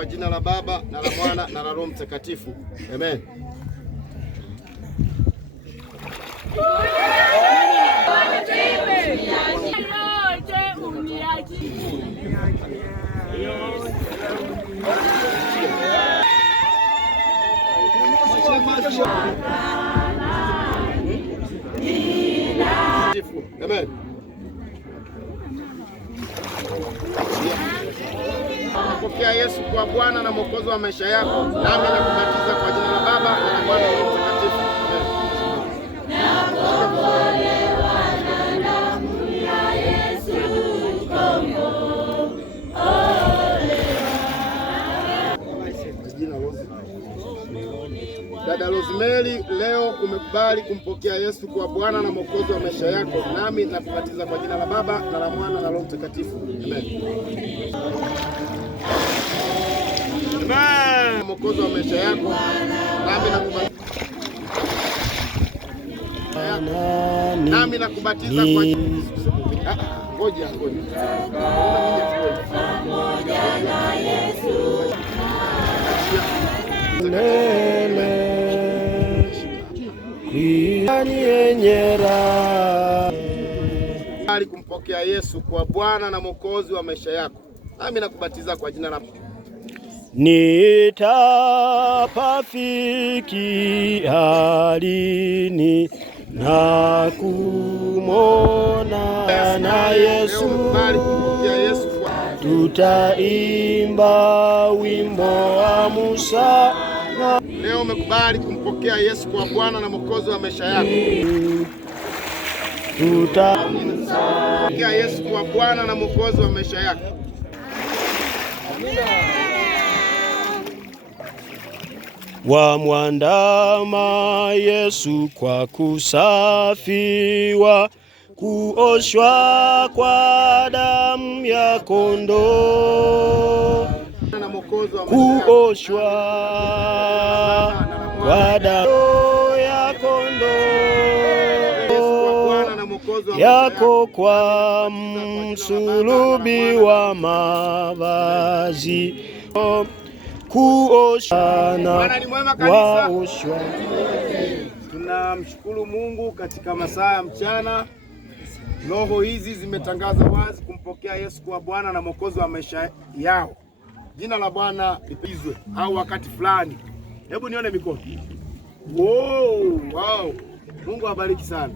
kwa jina la Baba na la Mwana na la Roho Mtakatifu. Amen. Amen. Pokea Yesu kwa Bwana na Mwokozi wa maisha yako, nami nakubatiza kwa jina la Baba na la Mwana na Roho Mtakatifu. Dada Rosemary, leo umekubali kumpokea Yesu kwa Bwana na Mwokozi wa maisha yako, nami nakubatiza kwa jina la Baba na la Mwana na Roho Mtakatifu. Amen. Amen. Mwokozi wa maisha yako, nami nakubatiza kwa ngoja. Kumpokea Yesu kwa Bwana na Mwokozi wa maisha yako, nami nakubatiza kwa jina la Nitapafikia lini na kumona na Yesu, tutaimba wimbo wa Musa. Leo umekubali kumpokea Yesu kwa Bwana na Mwokozi wa maisha yako, tutampokea Yesu kwa Bwana na Mwokozi wa maisha yako. Wamwandama Yesu kwa kusafiwa, kuoshwa kwa damu ya kondoo, kuoshwa kwa damu ya kondoo yako, kwa msulubi wa mavazi, kuoshwa na waoshwa. Tunamshukuru Mungu katika masaa ya mchana. Roho hizi zimetangaza wazi kumpokea Yesu kwa Bwana na Mwokozi wa maisha yao. Jina la Bwana lipizwe. Au wakati fulani, hebu nione mikono. Wow, Mungu awabariki sana.